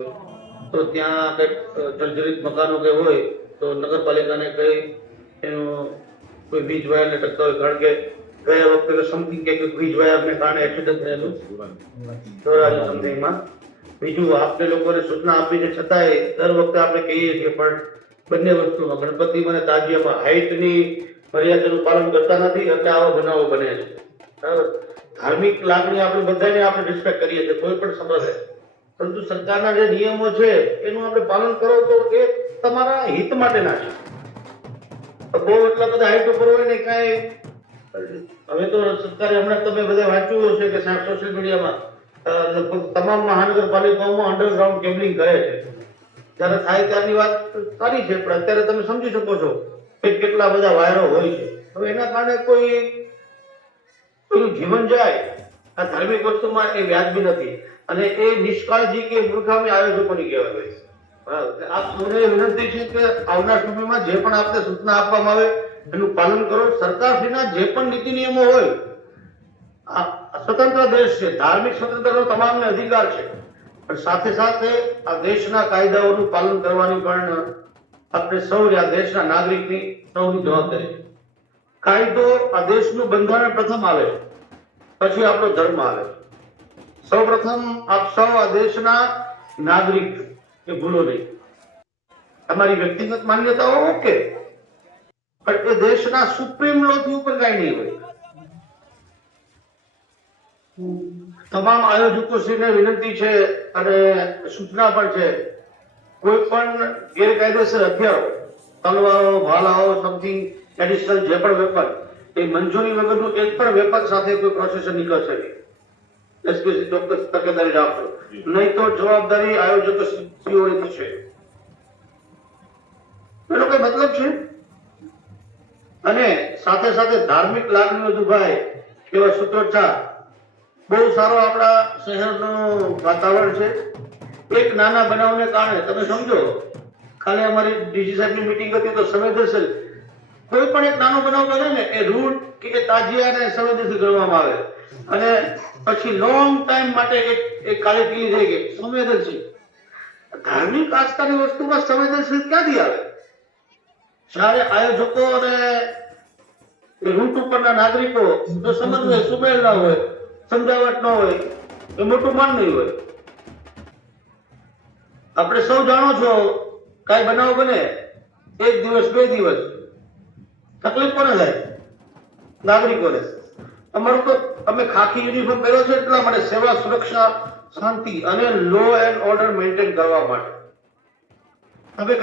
તો ત્યાં કંઈક જર્જરિત મકાનો કે હોય તો નગરપાલિકાને કઈ એનું કોઈ વીજ વાયરને ટકતા હોય, કારણ કે ગયા વખતે સમથિંગ કે વીજ વાયરને કારણે એક્સિડન્ટ થયેલું સમથિંગમાં. બીજું આપણે લોકોને સૂચના આપી છે છતાંય દર વખતે આપણે કહીએ છીએ પણ બંને વસ્તુમાં ગણપતિમાં અને તાજિયામાં હાઇટની મર્યાદાનું પાલન કરતા નથી, એટલે આવા બનાવો બને છે. ધાર્મિક લાગણી આપણે બધાને આપણે રિસ્પેક્ટ કરીએ છીએ કોઈ પણ સંપ્રદાય, પરંતુ સરકારના જે નિયમો છે એનું આપણે પાલન કરો તો એ તમારા હિત માટેના છે. બહુ એટલા બધા હાઈટ ઉપર હોય ને કાંઈ. હવે તો સરકારે હમણાં તમે બધા વાંચ્યું હશે કે સાહેબ સોશિયલ મીડિયામાં લગભગ તમામ મહાનગરપાલિકાઓમાં અંડરગ્રાઉન્ડ કેબલિંગ કરે છે. જ્યારે થાય ત્યારની વાત સારી છે, પણ અત્યારે તમે સમજી શકો છો કે કેટલા બધા વાયરો હોય છે. હવે એના કારણે કોઈનું જીવન જાય આ ધાર્મિક વસ્તુમાં એ વ્યાજબી નથી, અને એ નિષ્કાળજી કે મૂર્ખામી આયોજકોની કહેવાય. આપ સૌને વિનંતી છે કે આવનાર સમયમાં જે પણ આપને સૂચના આપવામાં આવે એનું પાલન કરો. સરકારશ્રીના જે પણ નીતિ નિયમો હોય, આ સ્વતંત્ર દેશ છે, ધાર્મિક સ્વતંત્રનો તમામને અધિકાર છે, પણ સાથે સાથે આ દેશના કાયદાઓનું પાલન કરવાની પણ આપણે સૌ આ દેશના નાગરિકની સૌની જવાબદારી છે. કાયદો આ દેશનું બંધારણ પ્રથમ આવે, પછી આપણો ધર્મ આવે. સૌ પ્રથમ આપ સૌ આ દેશના નાગરિક એ ભૂલો નહીં. તમારી વ્યક્તિગત માન્યતાઓ ઓકે, પણ એ દેશના સુપ્રીમ લો થી ઉપર કઈ નહીં હોય. તમામ આયોજકો શ્રીને વિનંતી છે અને સૂચના પણ છે, કોઈ પણ ગેરકાયદેસર હથિયારો, તલવારો, ભાલાઓ, સમથિંગ એડિશનલ જે પણ વેપન, એ મંજૂરી વગરનું એક પણ વેપન સાથે કોઈ પ્રોસેસર નીકળશે નહીં. એસપીસી ચોક્કસ તકેદારી રાખજો, નહીં તો જવાબદારી આયોજકો શ્રીઓની થશે. એનો કઈ મતલબ છે. અને સાથે સાથે ધાર્મિક લાગણીઓ દુભાય એવા સૂત્રોચ્ચાર. બહુ સારો આપણા શહેરનું વાતાવરણ છે. એક નાના બનાવને કારણે તમે સમજો, કાલે અમારી ડીસી સાહેબની મીટિંગ હતી તો સંવેદનશીલ કોઈ પણ એક નાનો બનાવ બને ને એ રૂટ કે તાજિયાને સંવેદનશીલ ગણવામાં આવે, અને પછી લોંગ ટાઈમ માટે એક કાળી પીલી થઈ ગઈ સંવેદનશીલ. ધાર્મિક આસ્થાની વસ્તુમાં સંવેદનશીલ ક્યાંથી આવે? જ્યારે આયોજકો અને રૂટ ઉપરના નાગરિકો જો સમન્વય સુમેળ ના હોય, સમજાવટ ન હોય, એ મોટું માન નહીં હોય. આપણે સૌ જાણો છો, કઈ બનાવ બને એક દિવસ બે દિવસ તકલીફ કોને થાય? નાગરિકોને. અમારું તો અમે ખાખી યુનિફોર્મ પહેર્યો છે એટલા માટે સેવા, સુરક્ષા, શાંતિ અને લો એન્ડ ઓર્ડર મેન્ટેન કરવા માટે. હવે